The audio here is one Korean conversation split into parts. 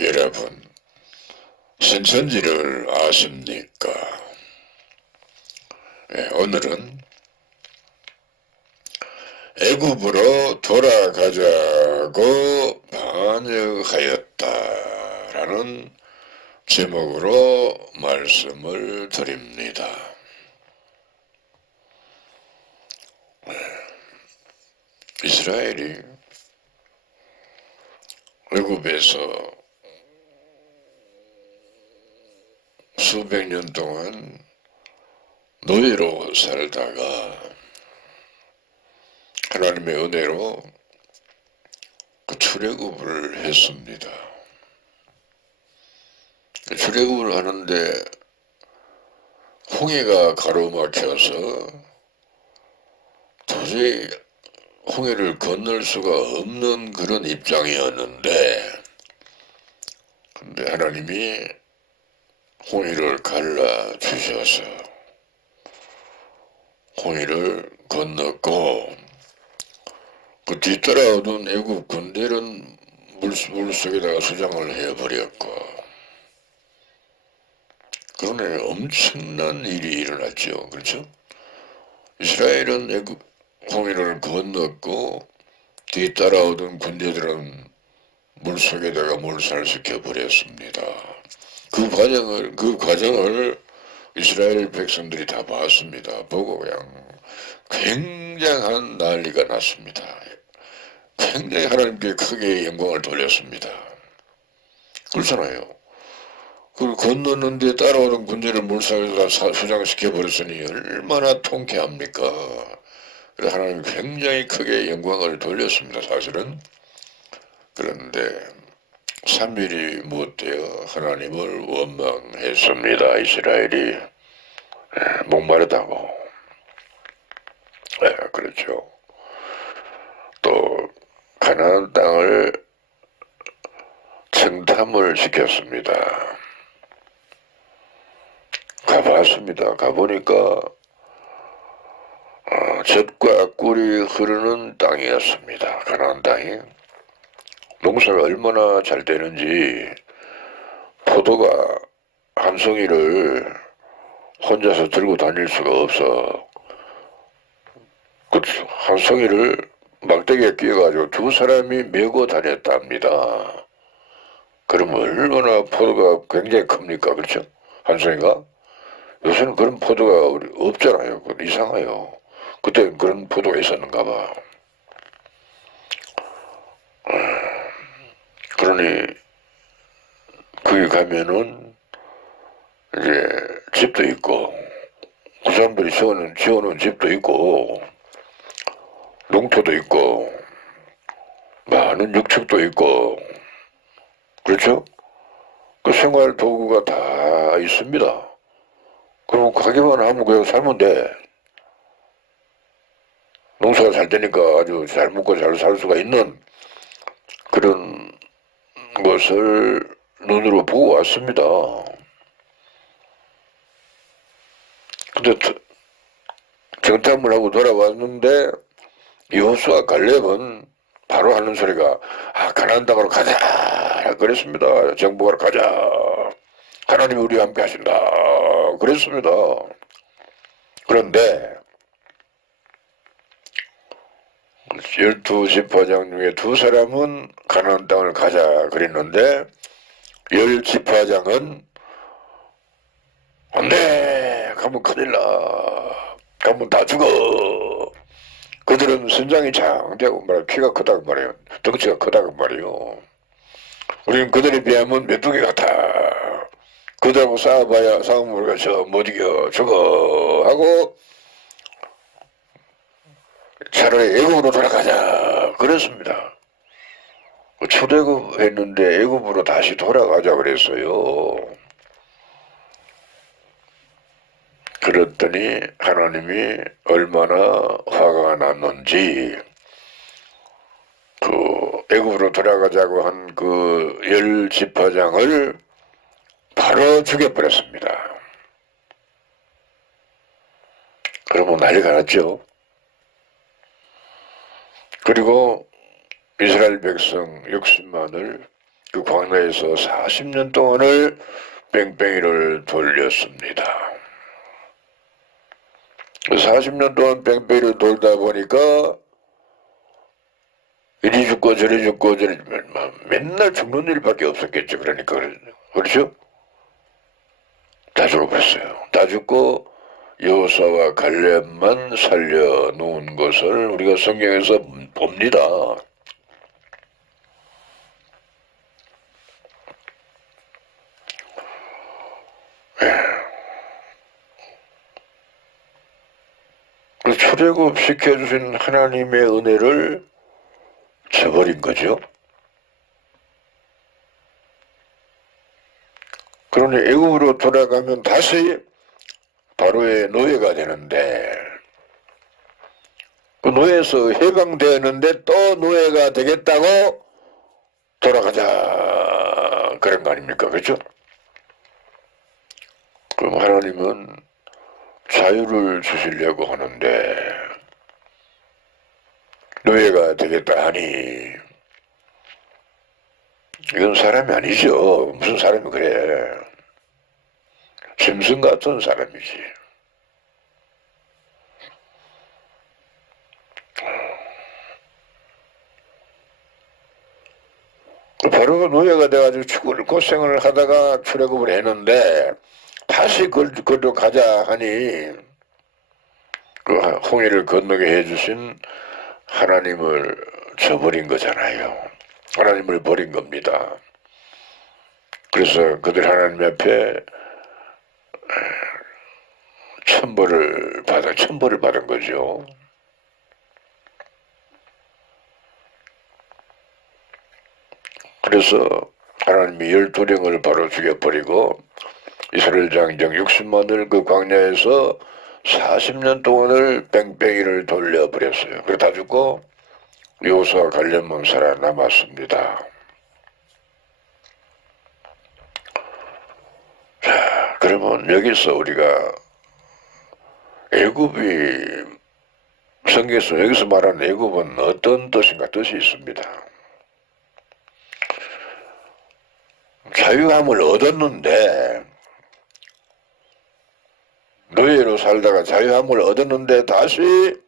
여러분, 신천지를 아십니까? 오늘은 애굽으로 돌아가자고 반역하였다라는 제목으로 말씀을 드립니다. 이스라엘이 애굽에서 수백 년 동안 노예로 살다가 하나님의 은혜로 출애굽을 했습니다. 출애굽을 하는데 홍해가 가로막혀서 도저히 홍해를 건널 수가 없는 그런 입장이었는데, 근데 하나님이 홍해를 갈라 주셔서 홍해를 건넜고, 그 뒤따라오던 애굽 군대는 물속에다가 수장을 해버렸고, 그러네 엄청난 일이 일어났죠. 그렇죠? 이스라엘은 애굽 홍해를 건넜고 뒤따라오던 군대들은 물속에다가 몰살시켜 버렸습니다. 그 과정을 이스라엘 백성들이 다 봤습니다. 보고 그냥 굉장한 난리가 났습니다. 굉장히 하나님께 크게 영광을 돌렸습니다. 그렇잖아요. 그걸 건넜는데 따라오는 군대를 물살에다 수장시켜 버렸으니 얼마나 통쾌합니까? 그래서 하나님 굉장히 크게 영광을 돌렸습니다. 사실은. 그런데 3일이 못되어 하나님을 원망했습니다. 이스라엘이 목마르다고. 그렇죠. 또 가나안 땅을 청탐을 시켰습니다. 가봤습니다. 가보니까 젖과 꿀이 흐르는 땅이었습니다. 가나안 땅이. 농사가 얼마나 잘 되는지 포도가 한 송이를 혼자서 들고 다닐 수가 없어. 그 한 송이를 막대기에 끼워가지고 두 사람이 메고 다녔답니다. 그럼 얼마나 포도가 굉장히 큽니까? 그렇죠? 한 송이가? 요새는 그런 포도가 없잖아요. 이상해요. 그때 그런 포도가 있었는가 봐. 그러니 거기 가면은 이제 집도 있고, 그 사람들이 지어놓은 집도 있고, 농토도 있고, 많은 육축도 있고, 그렇죠? 그 생활 도구가 다 있습니다. 그럼 가기만 하면 그냥 살면 돼. 농사가 잘 되니까 아주 잘 먹고 잘 살 수가 있는 그런 것을 눈으로 보고 왔습니다. 근데 정탐을 하고 돌아왔는데 여호수아 갈렙은 바로 하는 소리가 가나안 땅으로 가자 그랬습니다. 정복하러 가자. 하나님이 우리와 함께 하신다 그랬습니다. 그런데 12지파장 중에 두 사람은 가나안 땅을 가자 그랬는데 10지파장은 안돼 가면 큰일 나 가면 다 죽어. 그들은 선장이 장대하고 말이야. 키가 크다고 말이에요. 덩치가 크다고 말이에요. 우리는 그들에 비하면 메뚜기 같아. 그들하고 싸우면 우리가 못 이겨 죽어 하고 차라리 애굽으로 돌아가자 그랬습니다. 출애굽 했는데 애굽으로 다시 돌아가자 그랬어요. 그랬더니 하나님이 얼마나 화가 났는지 그 애굽으로 돌아가자고 한 그 10지파장을 바로 죽여버렸습니다. 그러면 난리가 났죠. 그리고 이스라엘 백성 60만을 그 광야에서 40년 동안을 뺑뺑이를 돌렸습니다. 40년 동안 뺑뺑이를 돌다 보니까 이리 죽고 저리 죽고 저리 맨날 죽는 일밖에 없었겠죠. 그러니까 그렇죠? 다 죽어버렸어요. 다 죽고 여호수아와 갈렙만 살려놓은 것을 우리가 성경에서 봅니다. 출애굽시켜주신 하나님의 은혜를 저버린 거죠. 그러니 애굽으로 돌아가면 다시 바로의 노예가 되는데 그 노예에서 해방되었는데 또 노예가 되겠다고 돌아가자 그런 거 아닙니까? 그렇죠? 그럼 하나님은 자유를 주시려고 하는데 노예가 되겠다 하니 이건 사람이 아니죠. 무슨 사람이 그래. 짐승 같은 사람이지. 바로 노예가 돼가지고 죽을 고생을 하다가 출애굽을 했는데 다시 그걸로 가자 하니 그 홍해를 건너게 해주신 하나님을 저버린 거잖아요. 하나님을 버린 겁니다. 그래서 그들 하나님 앞에 천벌을 받은 거죠. 그래서 하나님이 12명을 바로 죽여버리고 이스라엘 장정 60만을 그 광야에서 40년 동안을 뺑뺑이를 돌려버렸어요. 그러다 죽고 여호수아 갈렙만 살아남았습니다. 자, 그러면 여기서 우리가 애굽이 성경에서 여기서 말하는 애굽은 어떤 뜻인가? 뜻이 있습니다. 자유함을 얻었는데 노예로 살다가 자유함을 얻었는데 다시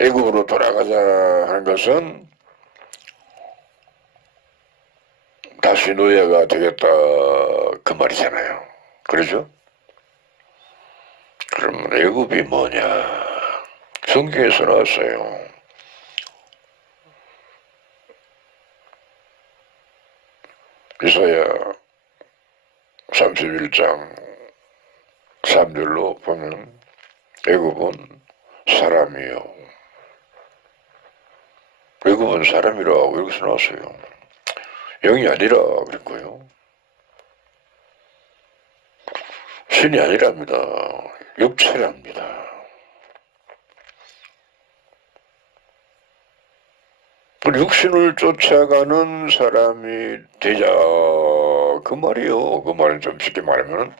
애굽으로 돌아가자 하는 것은 다시 노예가 되겠다 그 말이잖아요. 그러죠? 그러면 애굽이 뭐냐? 성경에서 나왔어요. 이사야 31장 3절로 보면 애굽은 사람이요. 애굽은 사람이라고 여기서 나왔어요. 영이 아니라 그런 거예요. 신이 아니랍니다. 육체랍니다. 육신을 쫓아가는 사람이 되자 그 말이요. 그 말은 좀 쉽게 말하면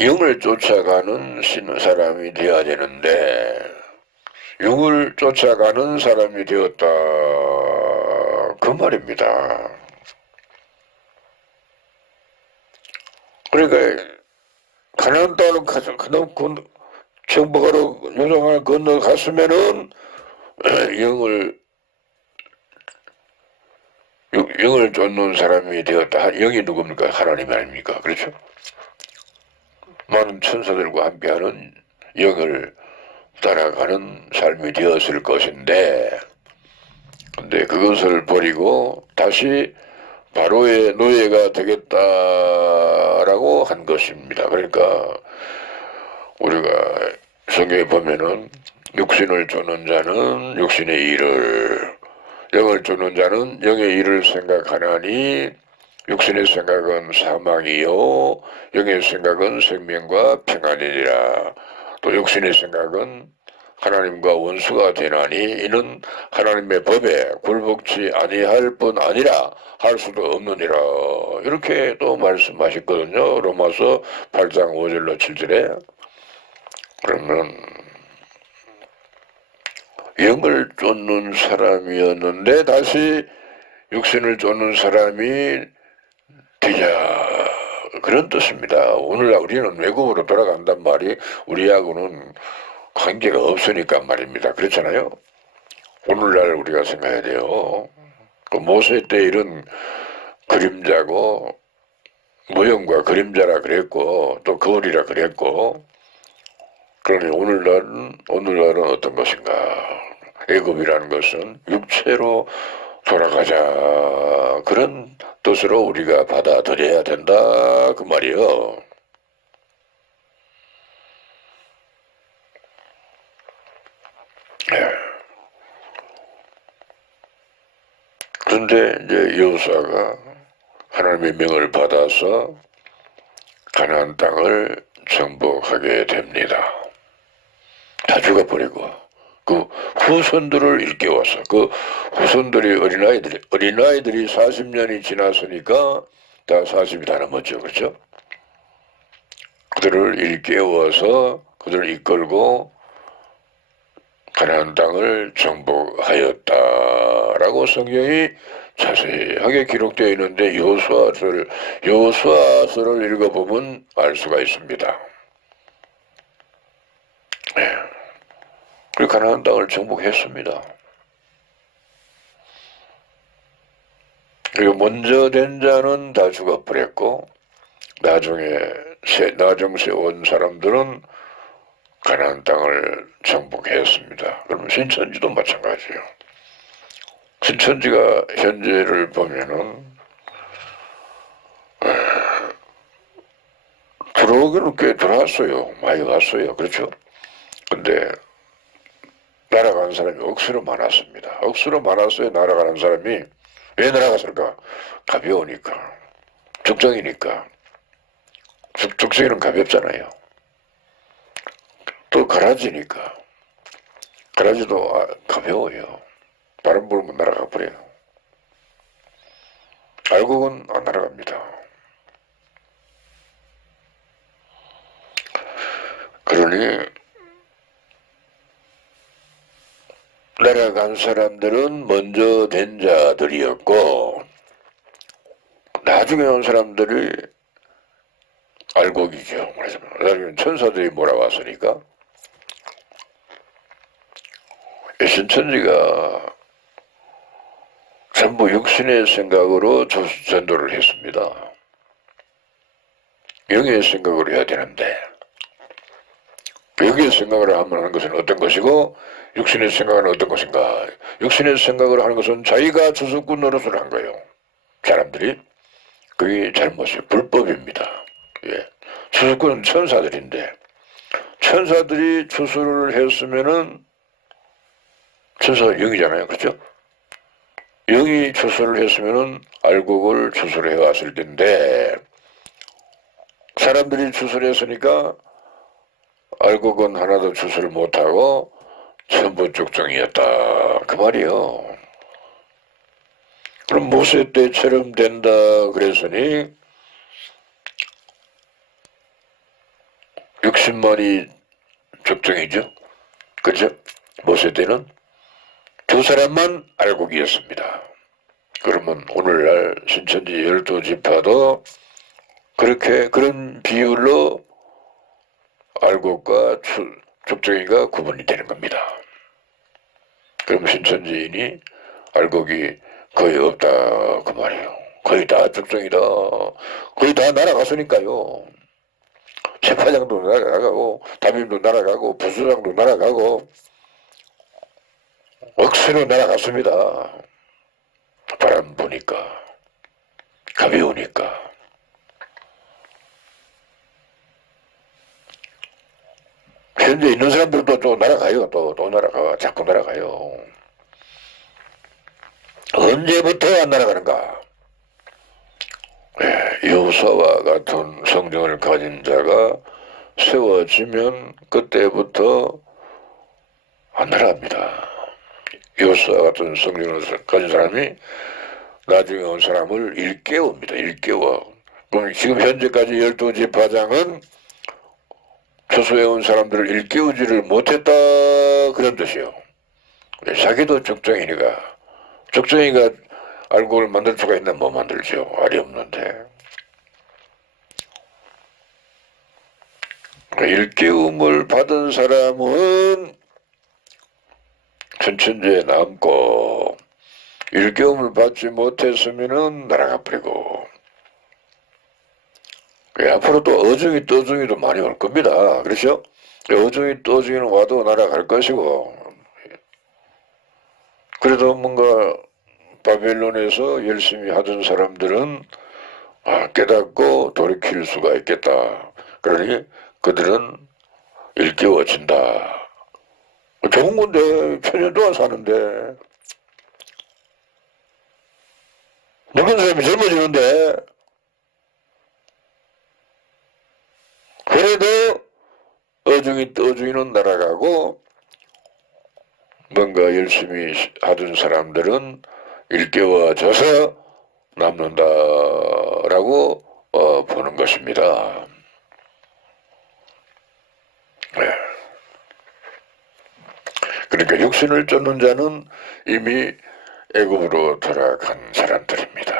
영을 쫓아가는 사람이 되어야 되는데 영을 쫓아가는 사람이 되었다 그 말입니다. 그러니까 가나안 땅으로 그놈 정복하러 요정을 건너갔으면은 영을 쫓는 사람이 되었다. 영이 누굽니까? 하나님 아닙니까? 그렇죠? 많은 천사들과 함께하는 영을 따라가는 삶이 되었을 것인데 근데 그것을 버리고 다시 바로의 노예가 되겠다라고 한 것입니다. 그러니까 우리가 성경에 보면은 육신을 쫓는 자는 육신의 일을 영을 쫓는 자는 영의 일을 생각하나니 육신의 생각은 사망이요 영의 생각은 생명과 평안이니라. 또 육신의 생각은 하나님과 원수가 되나니 이는 하나님의 법에 굴복치 아니할 뿐 아니라 할 수도 없느니라. 이렇게 또 말씀하셨거든요. 로마서 8장 5절로 7절에. 그러면 영을 쫓는 사람이었는데 다시 육신을 쫓는 사람이 되자, 그런 뜻입니다. 오늘날 우리는 외국으로 돌아간단 말이 우리하고는 관계가 없으니까 말입니다. 그렇잖아요. 오늘날 우리가 생각해야 돼요. 그 모세 때 이런 그림자고 모형과 그림자라 그랬고 또 거울이라 그랬고, 그러니 오늘날은 어떤 것인가? 애굽이라는 것은 육체로 돌아가자, 그런 뜻으로 우리가 받아들여야 된다 그 말이요. 그런데 이제 여호수아가 하나님의 명을 받아서 가나안 땅을 정복하게 됩니다. 다 죽어버리고 그 후손들을 일깨워서, 그 후손들이 어린아이들이 40년이 지났으니까 다 40이 다 넘었죠. 그렇죠? 그들을 일깨워서 그들을 이끌고 가나안 땅을 정복하였다라고 성경이 자세하게 기록되어 있는데 여호수아서를 읽어보면 알 수가 있습니다. 네. 그리고 가나안 땅을 정복했습니다. 그리고 먼저 된 자는 다 죽어버렸고 나중에 나중세 온 사람들은 가나안 땅을 정복했습니다. 그러면 신천지도 마찬가지예요. 신천지가 현재를 보면은 들어오기는 꽤 들어왔어요. 많이 왔어요. 그렇죠? 근데 날아간 사람이 억수로 많았습니다. 억수로 많았어요. 날아가는 사람이. 왜 날아갔을까? 가벼우니까. 죽정이니까. 죽정이는 가볍잖아요. 또 가라지니까. 가라지도 가벼워요. 바람 불면 날아가 버려요. 알곡은 안 날아갑니다. 그러니 날아간 사람들은 먼저 된 자들이었고 나중에 온 사람들이 알곡이죠. 나중에 천사들이 몰아왔으니까. 신천지가 전부 육신의 생각으로 전도를 했습니다. 영의 생각으로 해야 되는데 영의 생각으로 하는 것은 어떤 것이고 육신의 생각은 어떤 것인가? 육신의 생각으로 하는 것은 자기가 주석구 노릇을 한 거예요. 사람들이. 그게 잘못이에요. 불법입니다. 예. 주석구는 천사들인데 천사들이 추수를 했으면은 천사가 영이잖아요. 그렇죠? 영이 추수를 했으면은 알곡을 추수를 해왔을 텐데 사람들이 추수를 했으니까 알곡은 하나도 추수를 못하고 전부 죽정이었다 그 말이요. 그럼 모세 때처럼 된다 그랬으니 60만이 죽정이죠. 그죠? 모세 때는 두 사람만 알곡이었습니다. 그러면 오늘날 신천지 12지파도 그런 비율로 알곡과 죽정이가 구분이 되는 겁니다. 그럼 신천지인이 알곡이 거의 없다 그 말이에요. 거의 다 죽정이다. 거의 다 날아갔으니까요. 세파장도 날아가고 담임도 날아가고 부수장도 날아가고 억수로 날아갔습니다. 바람 부니까 가벼우니까. 현재 있는 사람들도 또 날아가요. 또 날아가. 자꾸 날아가요. 언제부터 안 날아가는가? 여호수아와 같은 성령을 가진 자가 세워지면 그때부터 안 날아갑니다. 여호수아 같은 성령을 가진 사람이 나중에 온 사람을 일깨웁니다. 일깨워. 그럼 지금 현재까지 12지파장은 조수해 온 사람들을 일깨우지를 못했다 그런 뜻이요. 자기도 적정이니까. 적정이가 알코올을 만들 수가 있나? 뭐 만들죠. 알이 없는데. 일깨움을 받은 사람은 천천지에 남고, 일깨움을 받지 못했으면은 날아가 버리고, 앞으로 또 어중이 떠중이도 많이 올 겁니다. 그렇죠? 어중이 떠중이는 와도 날아갈 것이고, 그래도 뭔가 바벨론에서 열심히 하던 사람들은 깨닫고 돌이킬 수가 있겠다. 그러니 그들은 일깨워진다. 좋은 건데, 천년 동안 사는데, 늙은 사람이 젊어지는데, 그래도 어중이는 날아가고, 뭔가 열심히 하던 사람들은 일깨워져서 남는다라고 보는 것입니다. 네. 그러니까 육신을 쫓는 자는 이미 애굽으로 돌아간 사람들입니다.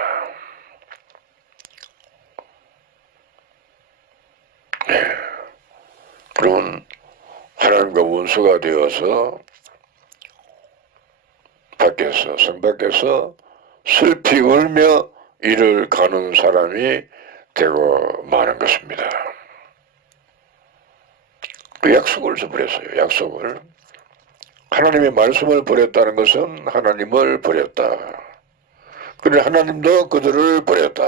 네. 그러면 하나님과 원수가 되어서 성 밖에서 슬피 울며 이를 가는 사람이 되고 마는 것입니다. 그 약속을 저버렸어요. 약속을. 하나님의 말씀을 버렸다는 것은 하나님을 버렸다. 그런데 하나님도 그들을 버렸다.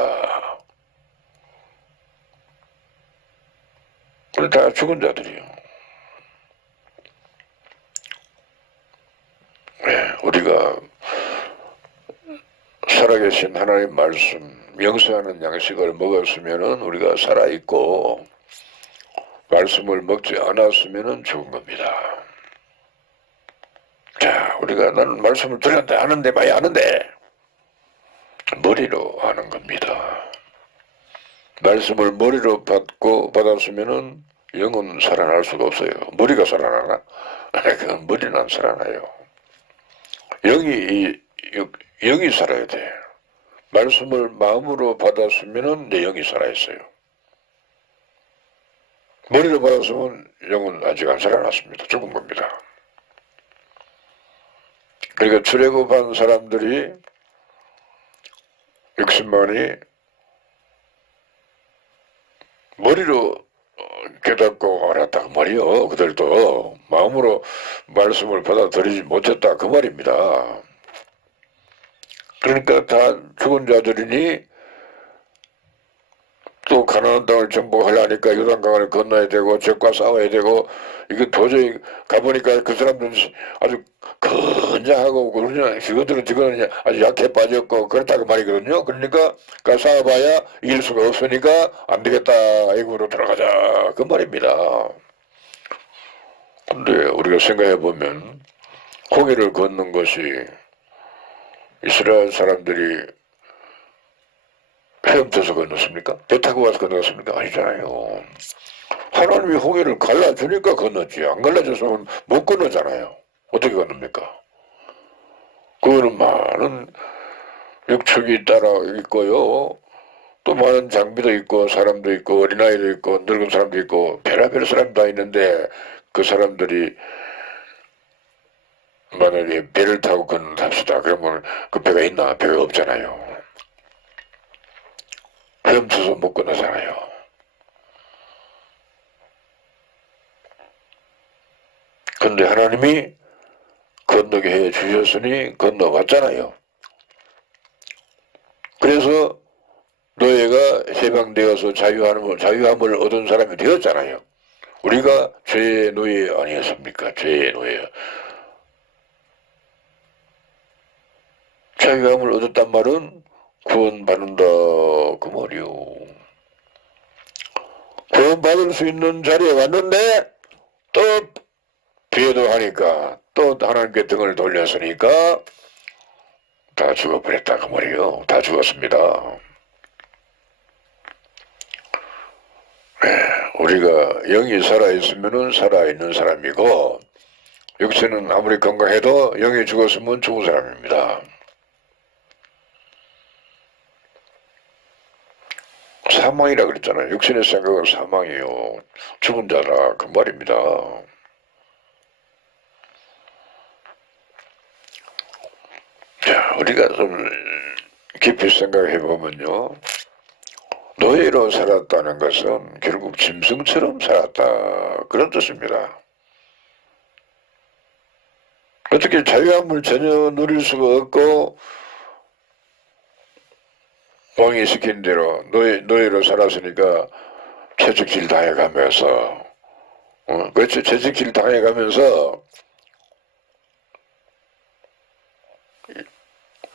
다 죽은 자들이요. 네, 우리가 살아계신 하나님 말씀, 영생하는 양식을 먹었으면은 우리가 살아있고, 말씀을 먹지 않았으면은 죽은 겁니다. 자, 우리가 나는 말씀을 들었는데 아는데 많이 아는데 머리로 아는 겁니다. 말씀을 머리로 받았으면은 영은 살아날 수가 없어요. 머리가 살아나나? 그건 머리는 안 살아나요. 영이 살아야 돼. 말씀을 마음으로 받았으면은 내 영이 살아있어요. 머리로 받았으면 영은 아직 안 살아났습니다. 죽은 겁니다. 그러니까 출애굽한 사람들이 60만이 머리로 깨닫고 알았다 그 말이요. 그들도 마음으로 말씀을 받아들이지 못했다 그 말입니다. 그러니까 다 죽은 자들이니 또 가나안 땅을 정복하려니까 요단강을 건너야 되고 적과 싸워야 되고 이거 도저히 가보니까 그 사람들은 아주 건장하고 그거들은 아주 약해 빠졌고 그렇다고 말이거든요. 그러니까 싸워봐야 이길 수가 없으니까 안 되겠다. 애굽으로 들어가자 그 말입니다. 근데 우리가 생각해 보면 홍해를 걷는 것이 이스라엘 사람들이 헤엄쳐서 건넜습니까? 배 타고 와서 건넜습니까? 아니잖아요. 하나님이 홍해를 갈라주니까 건넜지. 안 갈라줬으면 못 건너잖아요. 어떻게 건넙니까? 그거는 많은 육축이 따라 있고요. 또 많은 장비도 있고 사람도 있고 어린아이도 있고 늙은 사람도 있고 별의별 사람 다 있는데 그 사람들이 만약에 배를 타고 건넌답시다. 그러면 그 배가 있나? 배가 없잖아요. 헤엄쳐서 못 건너잖아요. 근데 하나님이 건너게 해 주셨으니 건너갔잖아요. 그래서 노예가 해방되어서 자유함을 얻은 사람이 되었잖아요. 우리가 죄의 노예 아니었습니까? 죄의 노예. 자유함을 얻었단 말은 구원받는다 그 말이요. 구원받을 수 있는 자리에 왔는데 또 배도하니까 또 하나님께 등을 돌렸으니까 다 죽어버렸다 그 말이요. 다 죽었습니다. 네, 우리가 영이 살아있으면은 살아있는 사람이고 육체는 아무리 건강해도 영이 죽었으면 죽은 사람입니다. 사망이라 그랬잖아요. 육신의 생각은 사망이요. 죽은 자라 그 말입니다. 자, 우리가 좀 깊이 생각해 보면요. 노예로 살았다는 것은 결국 짐승처럼 살았다. 그런 뜻입니다. 어떻게 자유함을 전혀 누릴 수가 없고 왕이 시킨 대로 노예로 살았으니까 채찍질 당해가면서 그렇죠. 채찍질 당해가면서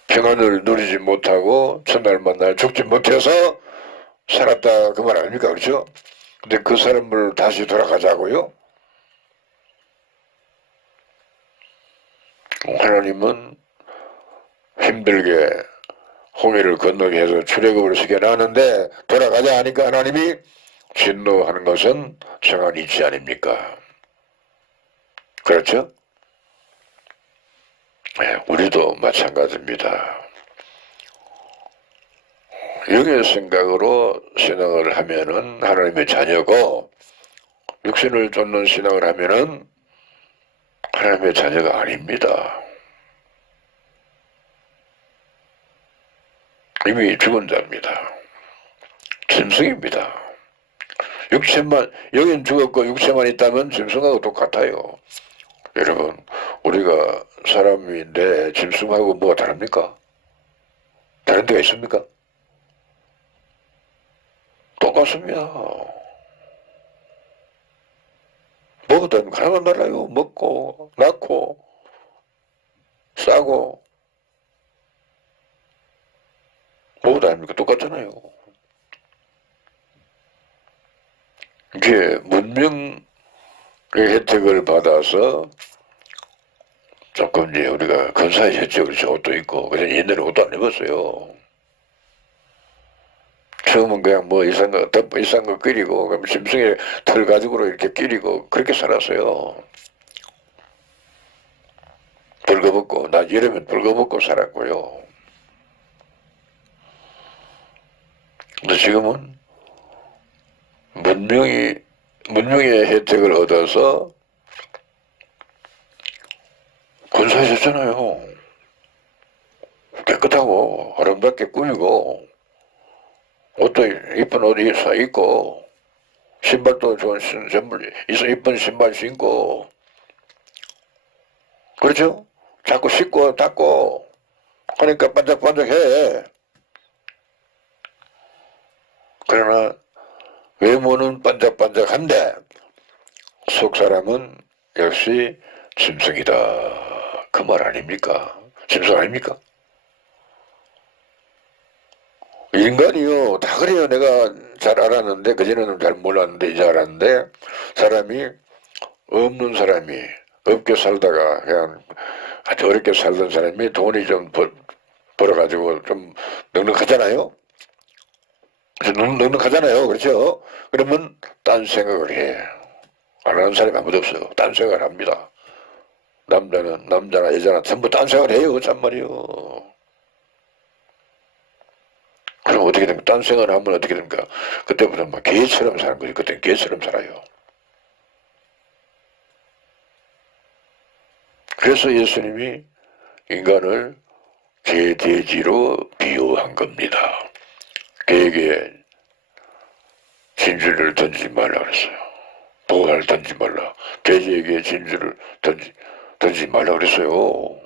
평안을 누리지 못하고 첫날 만날 죽지 못해서 살았다 그 말 아닙니까? 그렇죠? 근데 그 사람을 다시 돌아가자고요? 하나님은 힘들게 홍해를 건너게 해서 출애굽을 시켜놨는데 돌아가자 하니까 하나님이 진노하는 것은 정한 이치 아닙니까? 그렇죠? 네, 우리도 마찬가지입니다. 영의 생각으로 신앙을 하면은 하나님의 자녀고 육신을 쫓는 신앙을 하면은 하나님의 자녀가 아닙니다. 이미 죽은 자입니다. 짐승입니다. 육체만, 영은 죽었고 육체만 있다면 짐승하고 똑같아요. 여러분, 우리가 사람인데 짐승하고 뭐가 다릅니까? 다른 데가 있습니까? 똑같습니다. 뭐든 하나만 달라요. 먹고, 낳고, 싸고, 뭐가 다릅니까? 똑같잖아요. 이게 문명의 혜택을 받아서 조금 이제 우리가 근사해졌죠. 그렇죠. 옷도 입고. 그냥 옛날에 옷도 안 입었어요. 처음은 그냥 뭐 이상한 거 끼리고, 그럼 짐승의 털 가죽으로 이렇게 끼리고, 그렇게 살았어요. 벌거벗고, 나 여름엔 벌거벗고 살았고요. 근데 지금은 문명의 혜택을 얻어서 근사해졌잖아요. 깨끗하고, 아름답게 꾸미고, 옷도 이쁜 옷 입고, 신발도 좋은 이쁜 신발 신고, 그렇죠? 자꾸 씻고 닦고 하니까 반짝반짝해. 그러나 외모는 반짝반짝한데 속 사람은 역시 짐승이다. 그 말 아닙니까? 짐승 아닙니까? 인간이요 다 그래요. 내가 잘 알았는데 그전에는 잘 몰랐는데 이제 알았는데 사람이 없는 사람이 없게 살다가 그냥 아주 어렵게 살던 사람이 돈이 좀 벌어가지고 좀 넉넉하잖아요. 넉넉하잖아요. 그렇죠? 그러면 딴 생각을 해. 안 하는 사람이 아무도 없어요. 딴 생각을 합니다. 남자나 여자나 전부 딴 생각을 해요. 참말이요. 그럼 어떻게 됩니까? 딴 생각을 하면 어떻게 됩니까? 그때부터 막 개처럼 사는 거지. 그때는 개처럼 살아요. 그래서 예수님이 인간을 개돼지로 비유한 겁니다. 개에게 진주를 던지지 말라 그랬어요. 보관을 던지지 말라. 돼지에게 진주를 던지지 말라 그랬어요.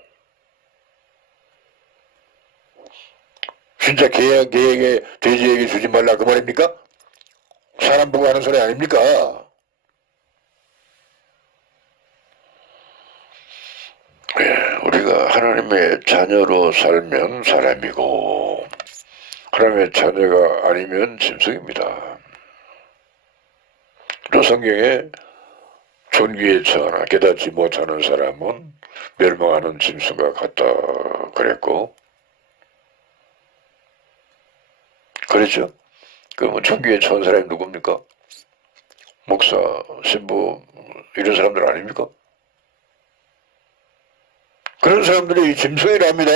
진짜 개에게 돼지에게 주지 말라 그 말입니까? 사람 보고 하는 소리 아닙니까? 우리가 하나님의 자녀로 살면 사람이고 하나님의 자녀가 아니면 짐승입니다. 또 성경에 존귀에 처하나 깨닫지 못하는 사람은 멸망하는 짐승과 같다 그랬고 그렇죠? 그러면 존귀에 처한 사람이 누굽니까? 목사, 신부 이런 사람들 아닙니까? 그런 사람들이 짐승이랍니다.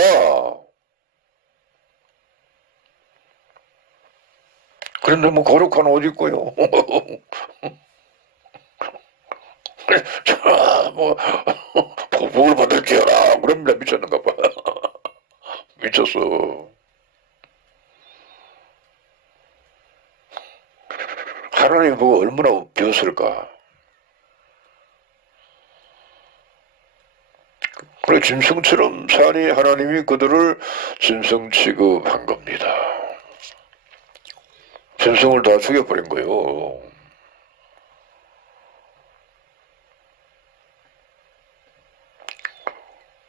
그런데 뭐 거룩한 옷 입고요. 자, 뭐 복을 받을지어라. 그럽니다. 미쳤는가 봐. 미쳤어. 하나님 보고 얼마나 비웃을까. 그래 짐승처럼 사니 하나님이 그들을 짐승 취급한 겁니다. 짐승을 다 죽여버린 거예요.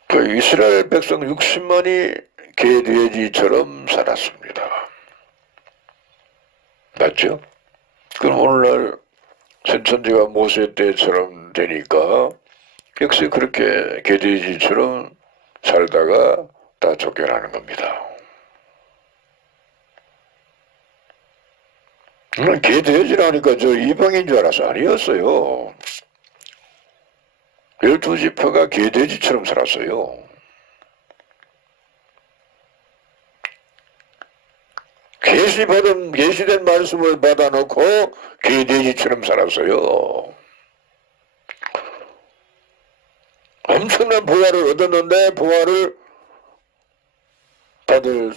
그 이스라엘 백성 60만이 개돼지처럼 살았습니다. 맞죠? 그럼 오늘날 신천지가 모세 때처럼 되니까 역시 그렇게 개돼지처럼 살다가 다 쫓겨나는 겁니다. 개돼지라니까 저 이방인 줄 알아서 아니었어요. 12지파가 개돼지처럼 살았어요. 계시된 말씀을 받아놓고 개돼지처럼 살았어요. 엄청난 부활을 얻었는데 부활을 받을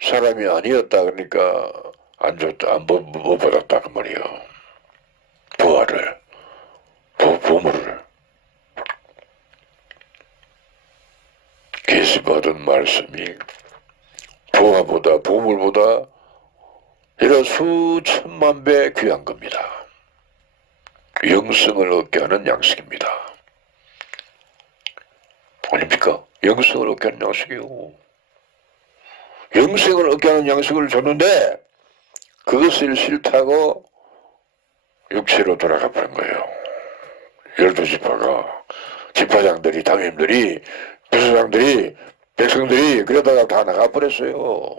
사람이 아니었다. 그러니까 안 줬다, 못 받았다 그 말이요. 부활을, 보물을. 계시받은 말씀이 부활보다 보물보다 이런 수천만 배 귀한 겁니다. 영성을 얻게 하는 양식입니다. 아닙니까? 영성을 얻게 하는 양식이요. 영생을 얻게 하는 양식을 줬는데 그것을 싫다고 육체로 돌아가 버린 거예요. 12지파가 지파장들이 담임들이 부서장들이 백성들이 그러다가 다 나가버렸어요.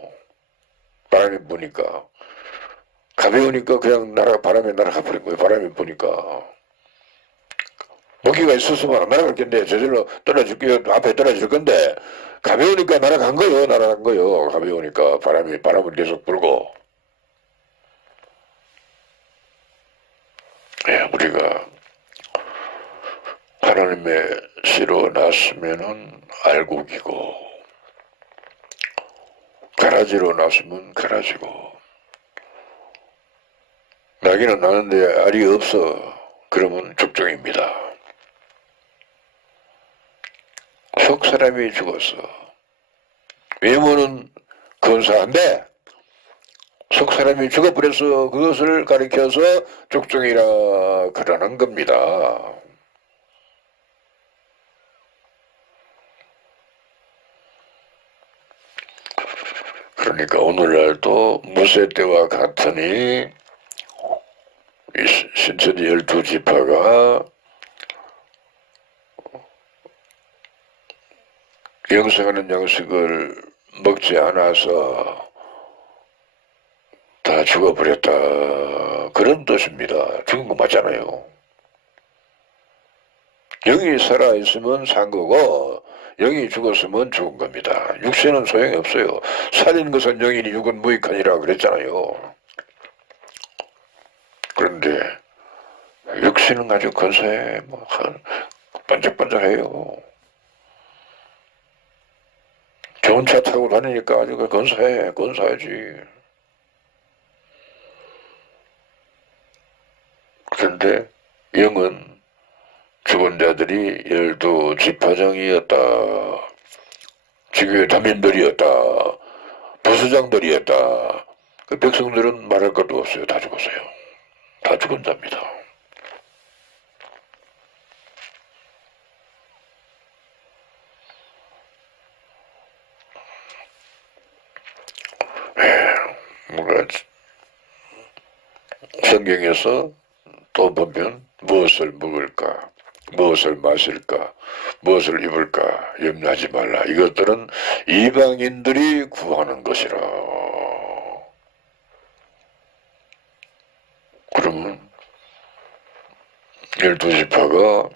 바람이 부니까 가벼우니까 그냥 바람에 날아가 버린 거예요. 바람이 부니까 먹이가 있었으면 안 날아갈 건데 저절로 떨어질게요. 앞에 떨어질 건데 가벼우니까 날아간 거예요. 가벼우니까 바람을 계속 불고. 예, 우리가 하나님의 씨로 났으면은 알곡이고 가라지로 났으면 가라지고 나기는 나는데 알이 없어. 그러면 죽종입니다. 속 사람이 죽었어. 외모는 근사한데 속 사람이 죽어버려서 그것을 가리켜서 죽종이라 그러는 겁니다. 그러니까 오늘날도 무세 때와 같으니 신천지 12지파가 영생하는 양식을 먹지 않아서 다 죽어버렸다. 그런 뜻입니다. 죽은 거 맞잖아요. 영이 살아있으면 산 거고 영이 죽었으면 죽은 겁니다. 육신은 소용이 없어요. 살인 것은 영이니 육은 무익하니라 그랬잖아요. 그런데 육신은 아주 건사해. 반짝반짝해요. 좋은 차 타고 다니니까 아주 건사하지. 그런데 영은 죽은 자들이 12지파장이었다. 지교의 담임들이었다. 부수장들이었다. 그 백성들은 말할 것도 없어요. 다 죽었어요. 다 죽은 자입니다. 뭔가 성경에서 또 보면 무엇을 먹을까, 무엇을 마실까, 무엇을 입을까 염려하지 말라. 이것들은 이방인들이 구하는 것이라. 그러면 12지파가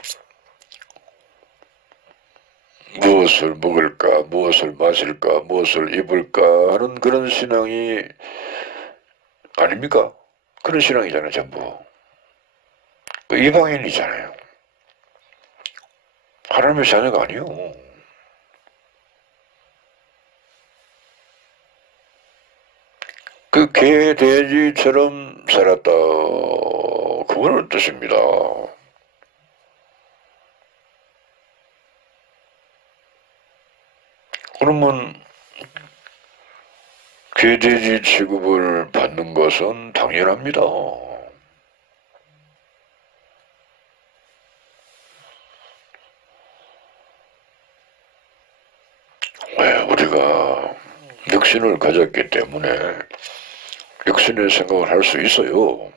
무엇을 먹을까, 무엇을 마실까, 무엇을 입을까 하는 그런 신앙이 아닙니까? 그런 신앙이잖아요, 전부. 이방인이잖아요. 하나님의 자녀가 아니요. 그 개, 돼지처럼 살았다. 그거는 뜻입니다. 그러면 개, 돼지 취급을 받는 것은 당연합니다. 왜 우리가 육신을 가졌기 때문에 육신의 생각을 할 수 있어요.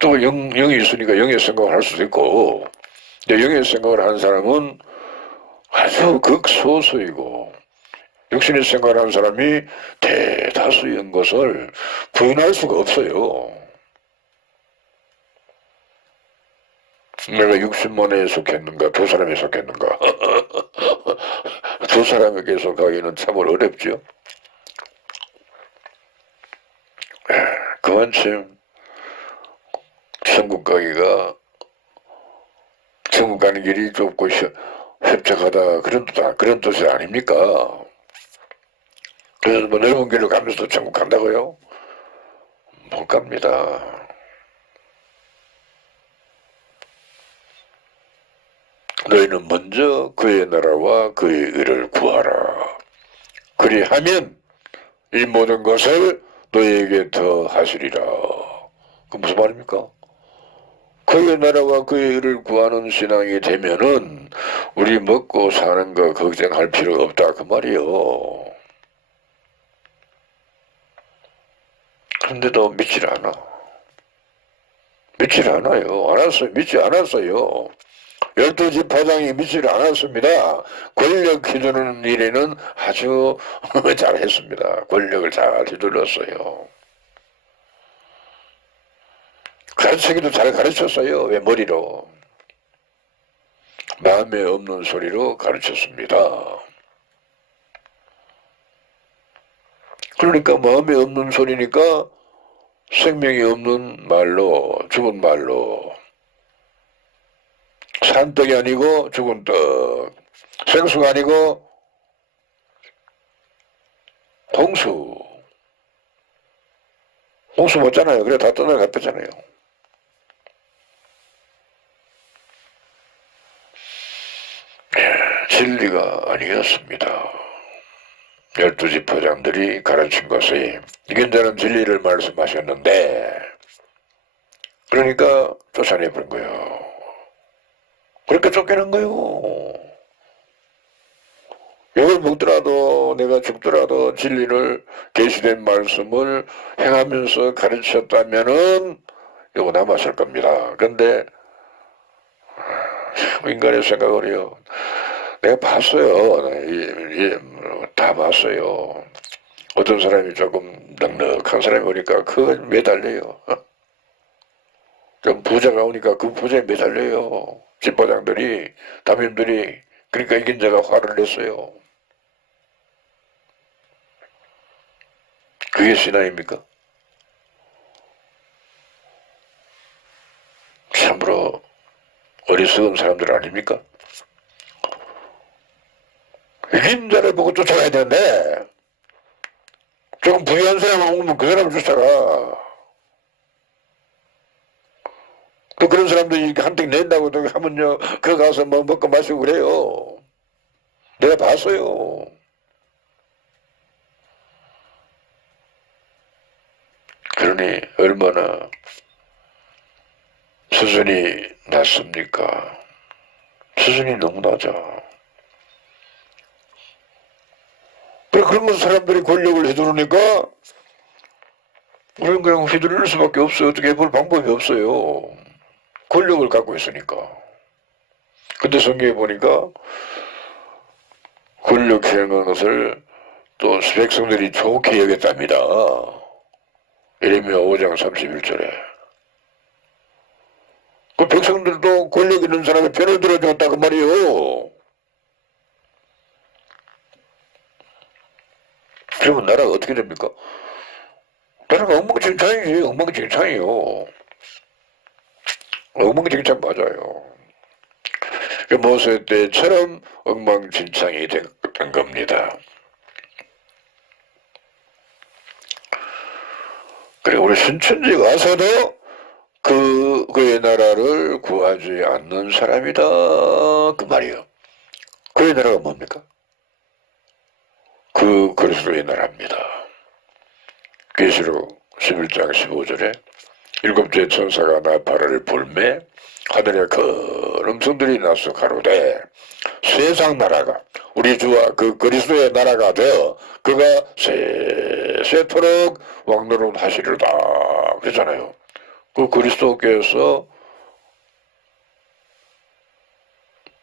또 영이 있으니까 영의 생각을 할 수도 있고, 근데 영의 생각을 하는 사람은 아주 극소수이고 육신의 생각을 하는 사람이 대다수인 것을 부인할 수가 없어요. 내가 60만에 속했는가, 두 사람에 속했는가. 두 사람에게 속하기는 참으로 어렵죠. 그만큼 천국 가기가, 천국 가는 길이 좁고 협착하다 그런 뜻이 아닙니까? 그래서 뭐 넓은 길로 가면서 천국 간다고요? 못 갑니다. 너희는 먼저 그의 나라와 그의 의를 구하라. 그리하면 이 모든 것을 너희에게 더 하시리라. 그 무슨 말입니까? 그의 나라와 그의 의를 구하는 신앙이 되면은 우리 먹고 사는 거 걱정할 필요가 없다 그 말이요. 그런데도 믿질 않아. 믿질 않아요. 믿지 않았어요. 12지파장이 믿지를 않았습니다. 권력 휘두르는 일에는 아주 잘했습니다. 권력을 잘 휘둘렀어요. 가르치기도 잘 가르쳤어요. 왜 머리로. 마음에 없는 소리로 가르쳤습니다. 그러니까 마음에 없는 소리니까 생명이 없는 말로, 죽은 말로, 산떡이 아니고 죽은 떡, 생수가 아니고 홍수. 홍수 먹잖아요. 그래 다 떠나갔다잖아요. 진리가 아니었습니다. 12지파장들이 가르친 것이 이견자는 진리를 말씀하셨는데 그러니까 쫓아내버린 거예요. 그렇게 쫓겨난 거예요. 욕을 먹더라도 내가 죽더라도 진리를 계시된 말씀을 행하면서 가르쳤다면은 이거 남았을 겁니다. 그런데 인간의 생각을요. 내가 봤어요. 다 봤어요. 어떤 사람이 조금 넉넉한 사람이 오니까 그거 매달려요. 좀 부자가 오니까 그 부자에 매달려요. 집보장들이, 담임들이. 그러니까 이긴 자가 화를 냈어요. 그게 신앙입니까? 참으로 어리석은 사람들 아닙니까? 이긴 자를 보고 쫓아가야 되는데 조금 부유한 사람을 오면 그 사람을 쫓아가. 또 그런 사람들이 한턱 낸다고 하면요 그 가서 뭐 먹고 마시고 그래요. 내가 봤어요. 그러니 얼마나 수준이 낮습니까? 수준이 너무 낮아. 그런 건 사람들이 권력을 휘두르니까 우리는 그냥 휘두를 수밖에 없어요. 어떻게 해볼 방법이 없어요. 권력을 갖고 있으니까. 근데 성경에 보니까 권력 행한 것을 또 백성들이 좋게 여겼답니다. 예레미야 5장 31절에. 그 백성들도 권력 있는 사람의 편을 들어줬다 그 말이에요. 그러면 나라가 어떻게 됩니까? 나라가 엉망진창이지. 엉망진창이요. 엉망진창 맞아요. 모세 때처럼 엉망진창이 된 겁니다. 그래 우리 신천지 와서도 그의 나라를 구하지 않는 사람이다 그 말이에요. 그의 나라가 뭡니까? 그 그리스도의 나라입니다. 계시록 11장 15절에 일곱째 천사가 나팔을 불매 하늘에 큰 음성들이 나서 가로되 세상 나라가 우리 주와 그 그리스도의 나라가 되어 그가 세세토록 왕노릇 하시리로다 그랬잖아요. 그 그리스도께서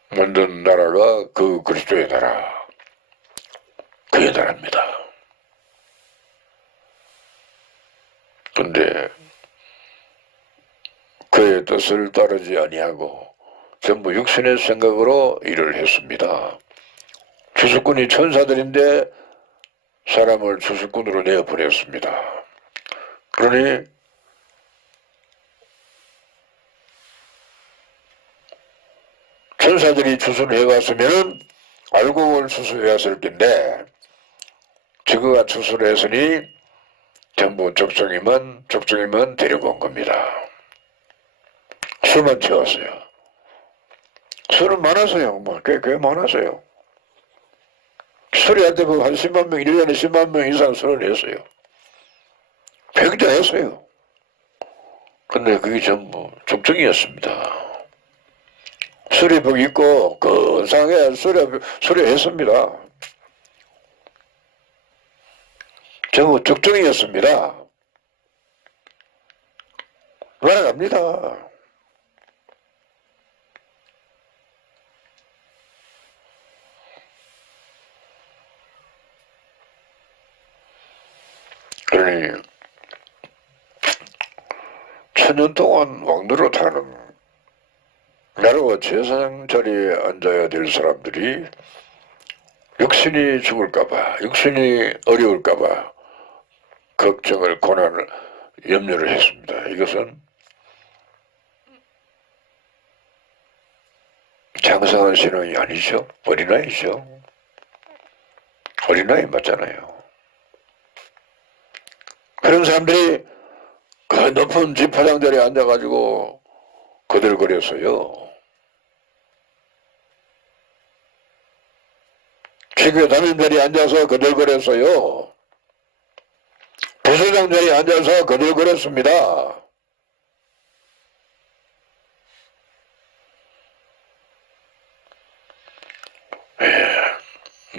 만든 나라가 그 그리스도의 나라 그의 나라입니다. 근데 그의 뜻을 따르지 아니하고 전부 육신의 생각으로 일을 했습니다. 주수꾼이 천사들인데 사람을 주수꾼으로 내어보냈습니다. 그러니 천사들이 주수를 해왔으면 알고 올 주수해왔을 텐데 저거가 주수를 했으니 전부 적정이만 데려온 겁니다. 수만 채웠어요. 수는 많았어요. 꽤 많았어요. 수리한테 한 10만 명, 1년에 10만 명 이상 수를 했어요. 획도 했어요. 근데 그게 전부 적정이었습니다. 수리복 입고 근상하게 수리했습니다. 전부 적정이었습니다. 날아갑니다. 그러니 천년 동안 왕노릇하는 나라와 제사장 자리에 앉아야 될 사람들이 육신이 죽을까봐 육신이 어려울까봐 걱정을 고난을 염려를 했습니다. 이것은 장성한 신앙이 아니죠. 어린아이죠. 어린아이 맞잖아요. 그런 사람들이 그 높은 집화장 자리에 앉아가지고 거들거렸어요. 지교 담임 자리에 앉아서 거들거렸어요. 부서장 자리에 앉아서 거들거렸습니다.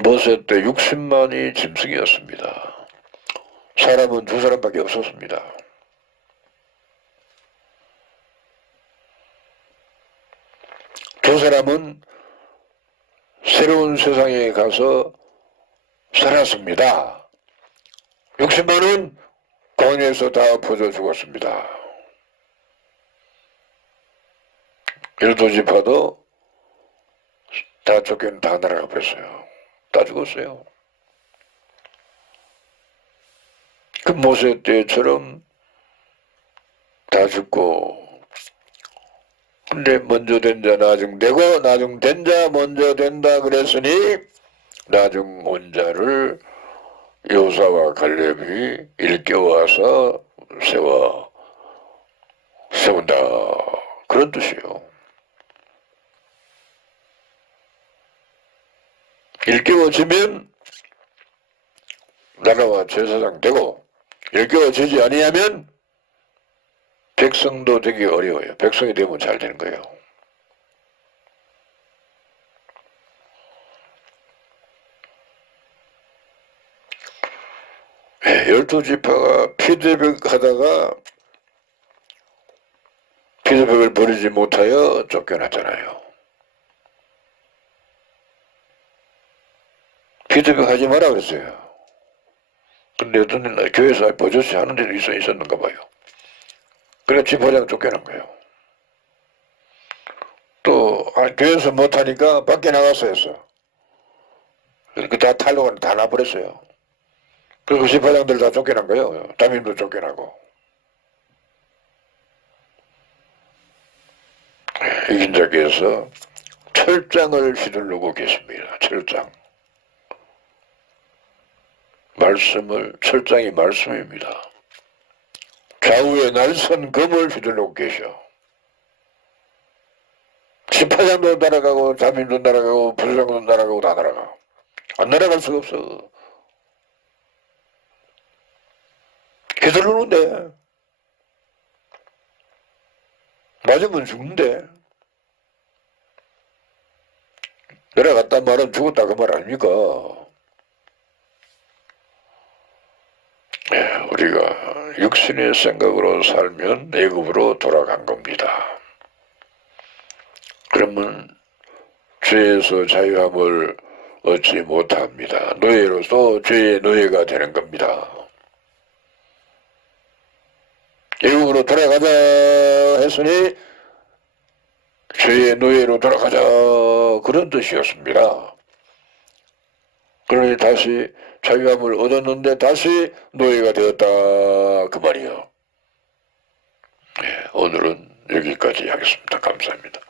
모세 때 60만이 짐승이었습니다. 사람은 2사람밖에 없었습니다. 두 사람은 새로운 세상에 가서 살았습니다. 60만은 광야에서 다 엎어져 죽었습니다. 12지파도 다 쫓겨는 다 날아가 버렸어요. 다 죽었어요. 그 모세 때처럼 다 죽고 근데 먼저 된 자 나중 되고 나중 된 자 먼저 된다 그랬으니 나중 온 자를 여호수아와 갈렙이 일깨워서 세운다 그런 뜻이에요. 일깨워지면 나라와 제사장 되고 일깨워지지 아니하면 백성도 되기 어려워요. 백성이 되면 잘 되는 거예요. 네, 12지파가 피드백 하다가 피드백을 버리지 못하여 쫓겨났잖아요. 피드백 하지 마라 그랬어요. 근데 어떤 교회에서 버젓이 하는 데도 있었는가 봐요. 그래 지파장 쫓겨난 거예요. 또 교회에서 못하니까 밖에 나가서 했어. 다 탈로가 다 나버렸어요. 그리고 시파장들 다 쫓겨난 거예요. 담임도 쫓겨나고. 이긴자께서 철장을 휘두르고 계십니다. 철장. 말씀을, 철장이 말씀입니다. 좌우에 날선 검을 휘두르고 계셔. 시파장도 날아가고 담임도 날아가고 부장도 날아가고 다 날아가. 안 날아갈 수가 없어. 휘두르는데 맞으면 죽는데 내려갔단 말은 죽었다 그 말 아닙니까? 우리가 육신의 생각으로 살면 애굽으로 돌아간 겁니다. 그러면 죄에서 자유함을 얻지 못합니다. 노예로서 죄의 노예가 되는 겁니다. 애굽으로 돌아가자 했으니 죄의 노예로 돌아가자 그런 뜻이었습니다. 그러니 다시 자유함을 얻었는데 다시 노예가 되었다 그 말이요. 오늘은 여기까지 하겠습니다. 감사합니다.